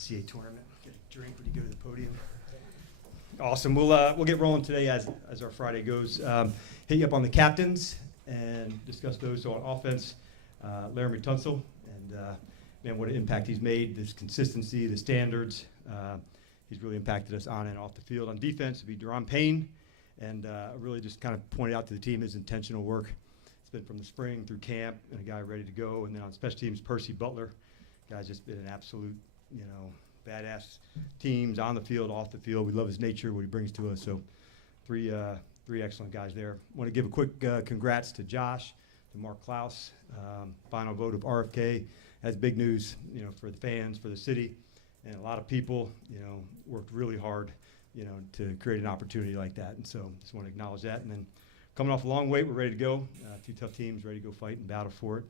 NCAA tournament. Get a drink when you go to the podium. Awesome. We'll get rolling today as our Friday goes. Hit you up on the captains and discuss those. So on offense, Laramie Tunsil, and man, what an impact he's made. This consistency, the standards. He's really impacted us on and off the field. On defense, it'd be Deron Payne, and really just kind of pointed out to the team his intentional work. It's been from the spring through camp, and a guy ready to go. And then on special teams, Percy Butler. Guy's just been an absolute, badass teams on the field, off the field. We love his nature, what he brings to us. So three excellent guys there. Want to give a quick congrats to Josh, to Mark Klaus. Final vote of RFK. That's big news, for the fans, for the city. And a lot of people, worked really hard, to create an opportunity like that. And so just want to acknowledge that. And then coming off a long wait, we're ready to go. Two tough teams, ready to go fight and battle for it.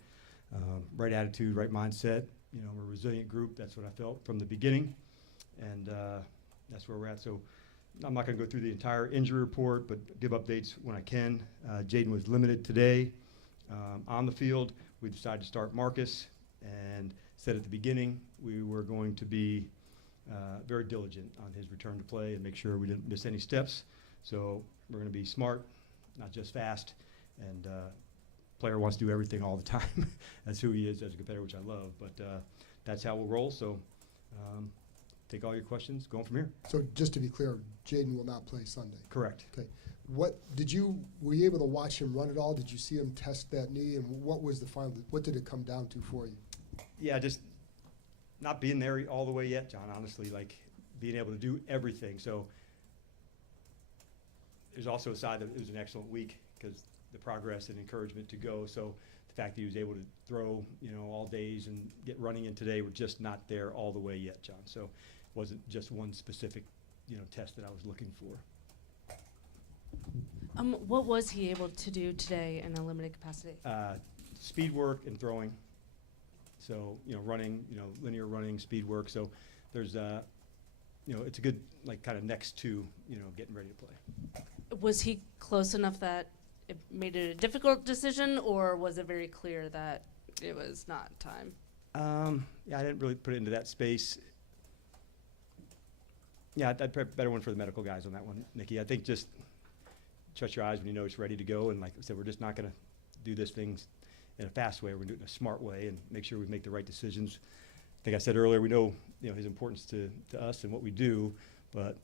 Right attitude, right mindset. We're a resilient group. That's what I felt from the beginning. And that's where we're at. So I'm not going to go through the entire injury report, but give updates when I can. Jaden was limited today on the field. We decided to start Marcus, and said at the beginning we were going to be very diligent on his return to play and make sure we didn't miss any steps. So we're going to be smart, not just fast, and player wants to do everything all the time. That's who he is as a competitor, which I love, but that's how we'll roll. So take all your questions, going from here. So just to be clear, Jaden will not play Sunday. Correct. Okay. Were you able to watch him run at all? Did you see him test that knee, and what was the final, what did it come down to for you? Yeah, just not being there all the way yet, John, honestly, like being able to do everything. So there's also a side that it was an excellent week because the progress and encouragement to go. So the fact that he was able to throw, all days and get running in today, we're just not there all the way yet, John. So it wasn't just one specific, test that I was looking for. What was he able to do today in a limited capacity? Speed work and throwing. So, running, linear running, speed work. So there's, it's a good, kind of next to, getting ready to play. Was he close enough that it made it a difficult decision, or was it very clear that it was not time? Yeah, I didn't really put it into that space. Yeah, I'd probably better one for the medical guys on that one, Nikki. I think just trust your eyes when you know it's ready to go. And like I said, we're just not going to do this thing in a fast way. We're going to do it in a smart way and make sure we make the right decisions. I think I said earlier, we know, his importance to us and what we do, but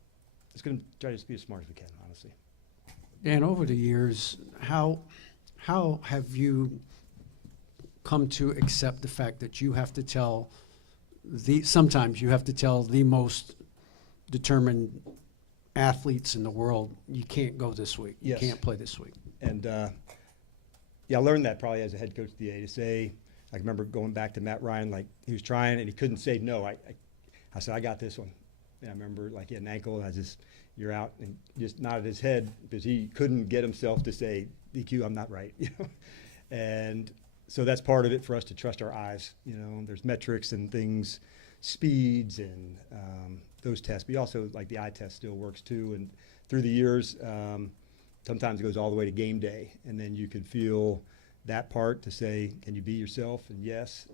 it's going to try to just be as smart as we can, honestly. Dan, over the years, how have you come to accept the fact that you have to tell sometimes you have to tell the most determined athletes in the world, you can't go this week, Yes. you can't play this week? And I learned that probably as a head coach of the A to say, I remember going back to Matt Ryan, like he was trying and he couldn't say no. I said, I got this one. And I remember like he had an ankle and I just, you're out, and just nodded his head because he couldn't get himself to say, DQ, I'm not right. And so that's part of it for us to trust our eyes. There's metrics and things, speeds and those tests. But also like the eye test still works too. And through the years, sometimes it goes all the way to game day, and then you can feel that part to say, can you be yourself? And yes,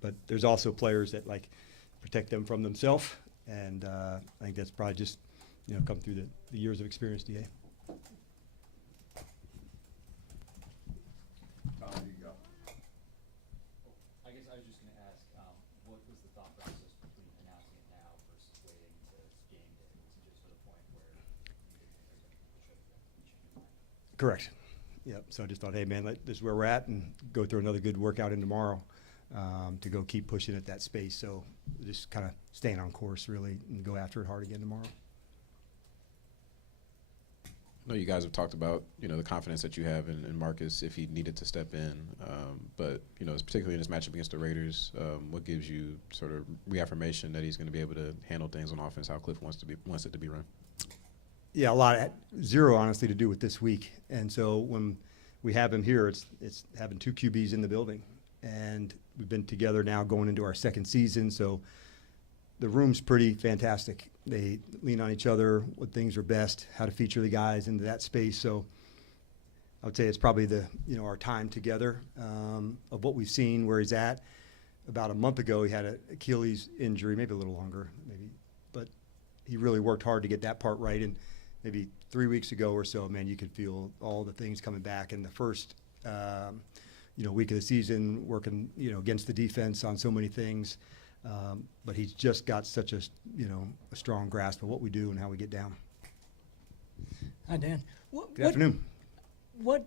but there's also players that like protect them from themselves, and I think that's probably just come through the years of experience, DA. You go. I guess I was just going to ask, what was the thought process between announcing it now versus waiting to game day? Was it just for the point where you didn't think there was anything that showed that you changed your mind? Correct. Yep. So I just thought, hey man, this is where we're at, and go through another good workout in tomorrow to go keep pushing at that space. So just kind of staying on course really and go after it hard again tomorrow. I know you guys have talked about, the confidence that you have in Marcus if he needed to step in. But, particularly in this matchup against the Raiders, what gives you sort of reaffirmation that he's going to be able to handle things on offense how Cliff wants it to be run? Yeah, a lot. Zero, honestly, to do with this week. And so when we have him here, it's having two QBs in the building. And we've been together now going into our second season. So the room's pretty fantastic. They lean on each other, what things are best, how to feature the guys into that space. So I would say it's probably our time together of what we've seen, where he's at. about a month ago, he had an Achilles injury, maybe a little longer, maybe, but he really worked hard to get that part right. And maybe 3 weeks ago or so, man, you could feel all the things coming back. In the first, week of the season, working, against the defense on so many things. But he's just got such a strong grasp of what we do and how we get down. Hi, Dan. Good afternoon. What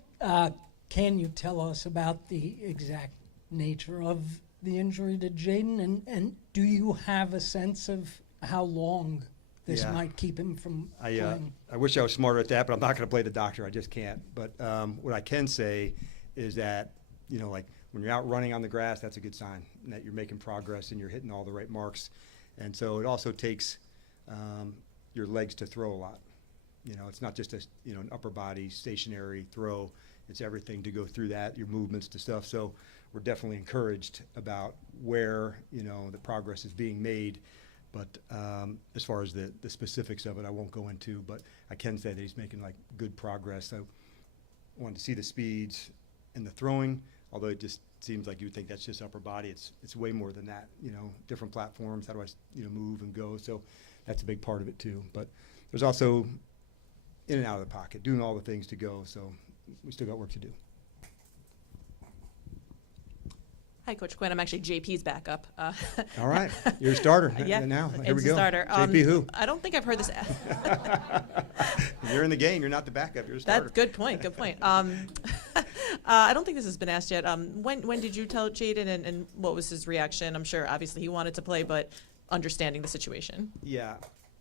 can you tell us about the exact nature of the injury to Jaden, and do you have a sense of how long this Yeah. might keep him from playing? I wish I was smarter at that, but I'm not going to play the doctor. I just can't. But what I can say is that, like when you're out running on the grass, that's a good sign and that you're making progress and you're hitting all the right marks. And so it also takes your legs to throw a lot. It's not just an upper body stationary throw. It's everything to go through that, your movements to stuff. So we're definitely encouraged about where, the progress is being made. But as far as the specifics of it, I won't go into, but I can say that he's making good progress. I wanted to see the speeds and the throwing, although it just seems like you would think that's just upper body. It's way more than that, different platforms. How do I, move and go? So that's a big part of it too. But there's also in and out of the pocket, doing all the things to go. So we still got work to do. Hi, Coach Quinn. I'm actually JP's backup. All right, you're a starter Yeah, now. Here it's we a go. starter. JP who? I don't think I've heard this. You're in the game. You're not the backup. You're a starter. That's good point. Good point. I don't think this has been asked yet. When did you tell Jaden, and what was his reaction? I'm sure obviously he wanted to play, but understanding the situation. Yeah,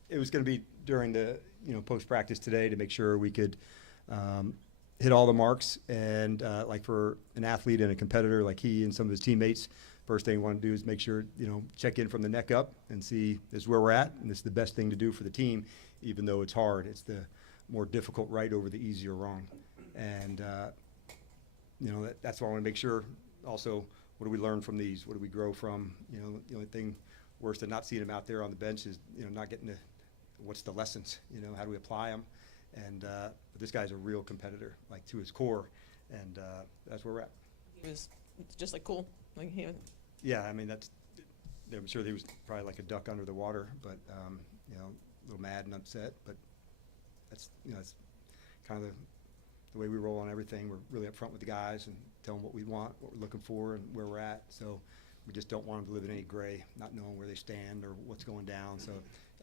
it was going to be during the post practice today to make sure we could hit all the marks. And for an athlete and a competitor like he and some of his teammates, first thing we want to do is make sure check in from the neck up and see this is where we're at, and this is the best thing to do for the team, even though it's hard. It's the more difficult right over the easier wrong. And that's why I want to make sure. Also, what do we learn from these? What do we grow from? The only thing worse than not seeing him out there on the bench is not getting what's the lessons? How do we apply them? And but this guy's a real competitor, to his core, and that's where we're at. He was just cool. Yeah, I mean I'm sure he was probably like a duck under the water, but a little mad and upset. But that's it's kind of the way we roll on everything. We're really upfront with the guys and tell them what we want, what we're looking for, and where we're at. So we just don't want them to live in any gray, not knowing where they stand or what's going down. So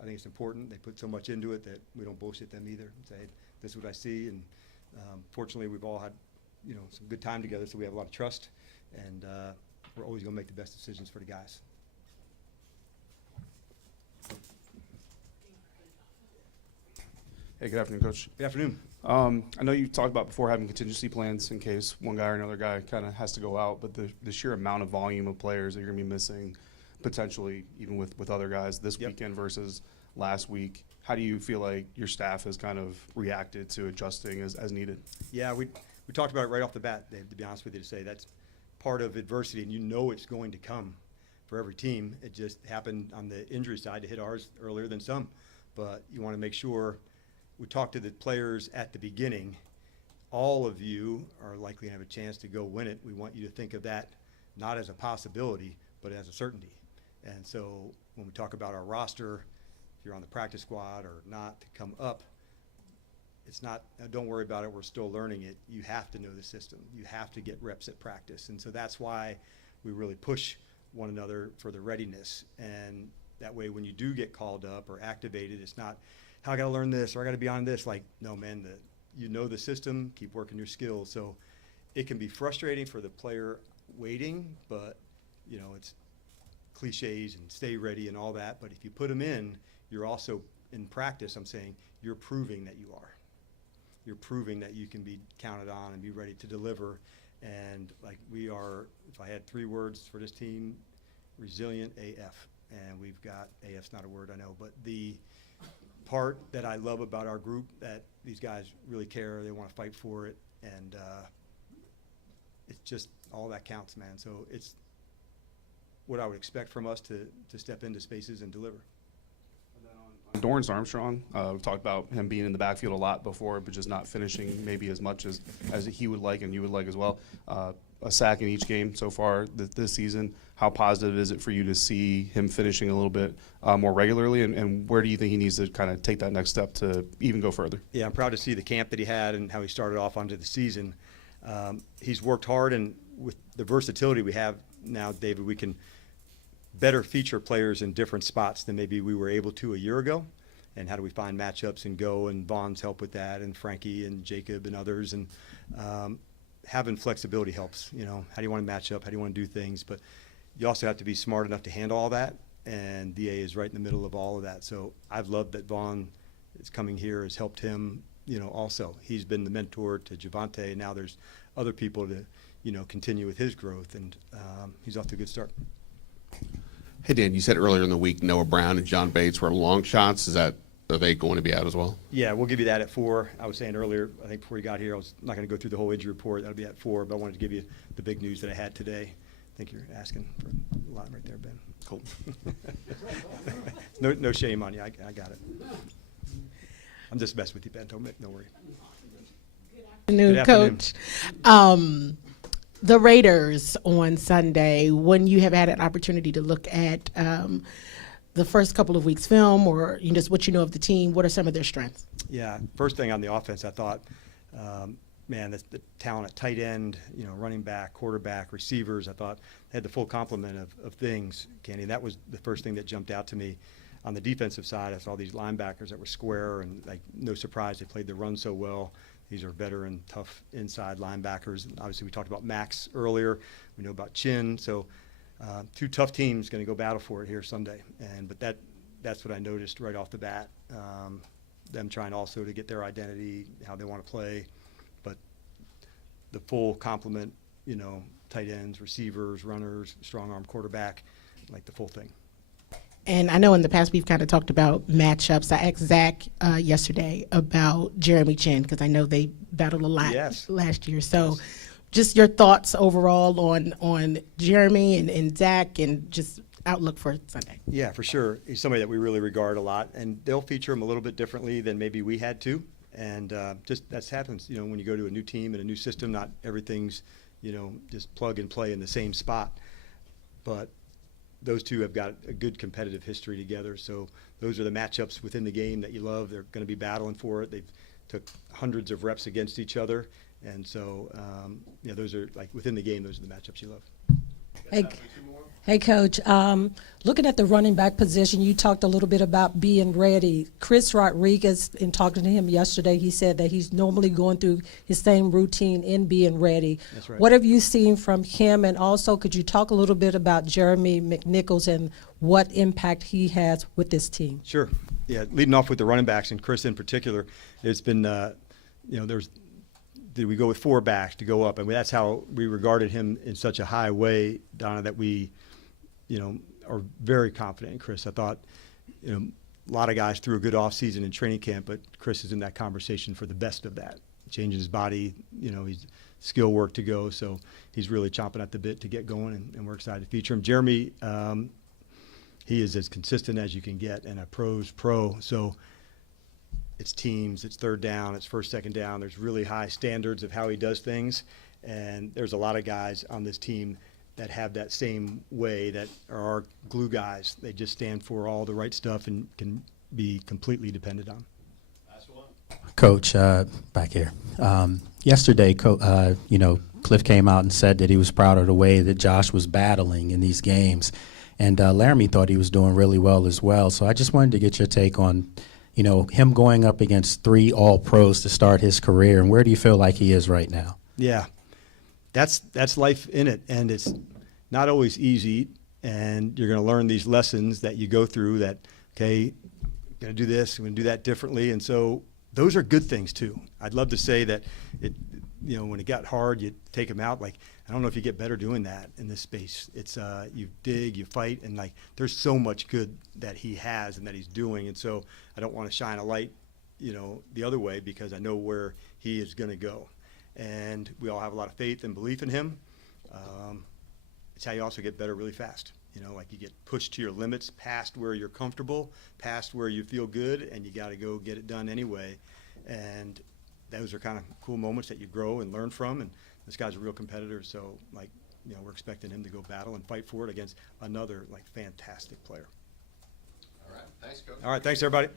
I think it's important. They put so much into it that we don't bullshit them either and say, this is what I see. And fortunately, we've all had, some good time together, so we have a lot of trust. And we're always going to make the best decisions for the guys. Hey, good afternoon, Coach. Good afternoon. I know you talked about before having contingency plans in case one guy or another guy kind of has to go out, but the sheer amount of volume of players that you're going to be missing, potentially even with other guys this Yep. weekend versus last week, how do you feel like your staff has kind of reacted to adjusting as needed? Yeah, we talked about it right off the bat, Dave, to be honest with you, to say that's part of adversity, and it's going to come for every team. It just happened on the injury side to hit ours earlier than some. But you want to make sure we talk to the players at the beginning. All of you are likely to have a chance to go win it. We want you to think of that not as a possibility, but as a certainty. And so when we talk about our roster, if you're on the practice squad or not, to come up, it's not, don't worry about it, we're still learning it. You have to know the system. You have to get reps at practice. And so that's why we really push one another for the readiness. And that way when you do get called up or activated, it's not, how I got to learn this or I got to be on this. No, man, you know the system, keep working your skills. So it can be frustrating for the player waiting, but, it's cliches and stay ready and all that. But if you put them in, you're also in practice, I'm saying, you're proving that you are. You're proving that you can be counted on and be ready to deliver. And we are, if I had 3 words for this team, resilient AF. And we've got, AF's not a word I know, but the part that I love about our group, that these guys really care, they want to fight for it, and it's just all that counts, man. So it's what I would expect from us to step into spaces and deliver. Dorrance Armstrong, we've talked about him being in the backfield a lot before, but just not finishing maybe as much as he would like and you would like as well. a sack in each game so far this season. How positive is it for you to see him finishing a little bit more regularly, and where do you think he needs to kind of take that next step to even go further? Yeah, I'm proud to see the camp that he had and how he started off onto the season. He's worked hard, and with the versatility we have now, David, we can better feature players in different spots than maybe we were able to a year ago. And how do we find matchups and go, and Vaughn's help with that, and Frankie and Jacob and others. And having flexibility helps. You know, how do you want to match up? How do you want to do things? But you also have to be smart enough to handle all that. And DA is right in the middle of all of that. So I've loved that Vaughn is coming here, has helped him, you know, also. He's been the mentor to Javante, and now there's other people to, you know, continue with his growth. And he's off to a good start. Hey, Dan, you said earlier in the week Noah Brown and John Bates were long shots. Are they going to be out as well? Yeah, we'll give you that at 4. I was saying earlier, I think before you got here, I was not going to go through the whole injury report. That'll be at 4, but I wanted to give you the big news that I had today. I think you're asking for a lot right there, Ben. Cool. No shame on you. I got it. I'm just messing with you, Ben. Don't worry. Good afternoon, Coach. The Raiders on Sunday, when you have had an opportunity to look at the first couple of weeks' film, or just what you know of the team, what are some of their strengths? Yeah, first thing on the offense, I thought, man, the talent at tight end, you know, running back, quarterback, receivers, I thought they had the full complement of things, Kenny. And that was the first thing that jumped out to me. On the defensive side, I saw these linebackers that were square, and like no surprise they played the run so well. These are veteran, tough inside linebackers. And obviously, we talked about Max earlier. We know about Chin. So 2 tough teams going to go battle for it here Sunday. But that's what I noticed right off the bat. Them trying also to get their identity, how they want to play. But the full complement, you know, tight ends, receivers, runners, strong arm quarterback, like the full thing. And I know in the past we've kind of talked about matchups. I asked Zach yesterday about Jeremy Chin, because I know they battled a lot last year. So just your thoughts overall on Jeremy and Zach, and just outlook for Sunday. Yeah, for sure. He's somebody that we really regard a lot, and they'll feature him a little bit differently than maybe we had to. And just that happens, you know, when you go to a new team and a new system, not everything's, you know, just plug and play in the same spot. But those two have got a good competitive history together. So those are the matchups within the game that you love. They're going to be battling for it. They've took hundreds of reps against each other. And so, yeah, those are like within the game, those are the matchups you love. Hey, Coach. Looking at the running back position, you talked a little bit about being ready. Chris Rodriguez, in talking to him yesterday, he said that he's normally going through his same routine in being ready. That's right. What have you seen from him? And also, could you talk a little bit about Jeremy McNichols and what impact he has with this team? Sure. Yeah, leading off with the running backs, and Chris in particular, it's been, you know, did we go with 4 backs to go up? I mean, that's how we regarded him in such a high way, Donna, that we, you know, are very confident in Chris. I thought, you know, a lot of guys threw a good offseason in training camp, but Chris is in that conversation for the best of that. Changing his body, you know, he's skill work to go, so he's really chomping at the bit to get going, and we're excited to feature him. Jeremy, he is as consistent as you can get, and a pro's pro. So it's teams, it's third down, it's first, second down. There's really high standards of how he does things, and there's a lot of guys on this team that have that same way, that are our glue guys. They just stand for all the right stuff and can be completely depended on. Coach, back here. Yesterday, you know, Cliff came out and said that he was proud of the way that Josh was battling in these games. And Laramie thought he was doing really well as well. So I just wanted to get your take on, you know, him going up against 3 All-Pros to start his career, and where do you feel like he is right now? Yeah, that's life in it, and it's not always easy, and you're going to learn these lessons that you go through that, okay, I'm going to do this, I'm going to do that differently, and so those are good things too. I'd love to say that it, you know, when it got hard, you take him out. Like, I don't know if you get better doing that in this space. It's you dig, you fight, and like there's so much good that he has and that he's doing, and so I don't want to shine a light, you know, the other way, because I know where he is going to go, and we all have a lot of faith and belief in him. It's how you also get better really fast. You know, like you get pushed to your limits, past where you're comfortable, past where you feel good, and you got to go get it done anyway. And those are kind of cool moments that you grow and learn from. And this guy's a real competitor, so like, you know, we're expecting him to go battle and fight for it against another like fantastic player. All right, thanks, Coach. All right, thanks everybody.